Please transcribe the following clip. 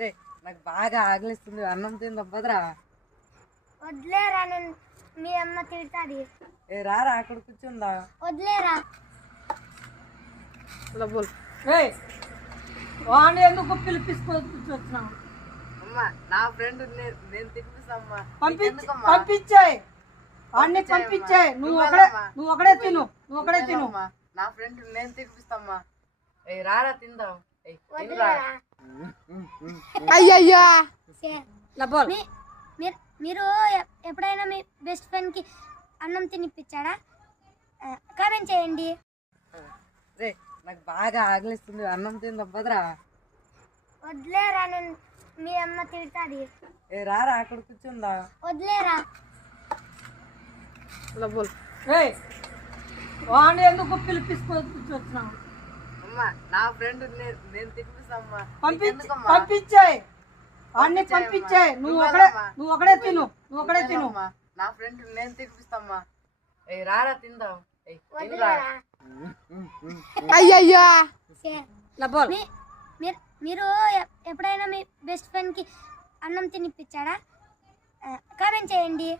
రే నాకు బాగా ఆకలిస్తుంది, అన్నం తిందాం పదరా. వదిలేరా, నేను మీ అమ్మ తిడతాది. ఏ రారా అక్కడ కూర్చుందా. వదిలేరా. వాడిని ఎందుకు పిలిపించుకొచ్చినావు? అమ్మా నా ఫ్రెండ్ నేను తినిపిస్తామ్మా. పంపించాయి వాడిని పంపించాయి. నువ్వు ఒకడే తిను. నా ఫ్రెండ్ నేను తినిపిస్తామ్మా. ఏ రారా తిందాం. అయ్యయ్యా మీరు ఎప్పుడైనా మీ బెస్ట్ ఫ్రెండ్ కి అన్నం తినిపించాడా? కామెంట్ చేయండి. రే నాకు బాగా ఆకలిస్తుంది, అన్నం తిందాం పదరా. వదిలేరా, నేను మీ అమ్మ తిడతాది. ఏ రారా అక్కడ కూర్చుందా. వదిలేరా. వాడిని ఎందుకు పిలిపించుకొచ్చినావు? అమ్మా నా ఫ్రెండ్ నేను తినిపిస్తామ్మా. పంపించాయి వాడిని పంపించాయి. నువ్వు ఒకడే తిను. నా ఫ్రెండ్ నేను తినిపిస్తామ్మా. ఏ రారా తిందాం. అయ్యయ్యా మీరు ఎప్పుడైనా మీ బెస్ట్ ఫ్రెండ్ కి అన్నం తినిపించాడా? కామెంట్ చేయండి.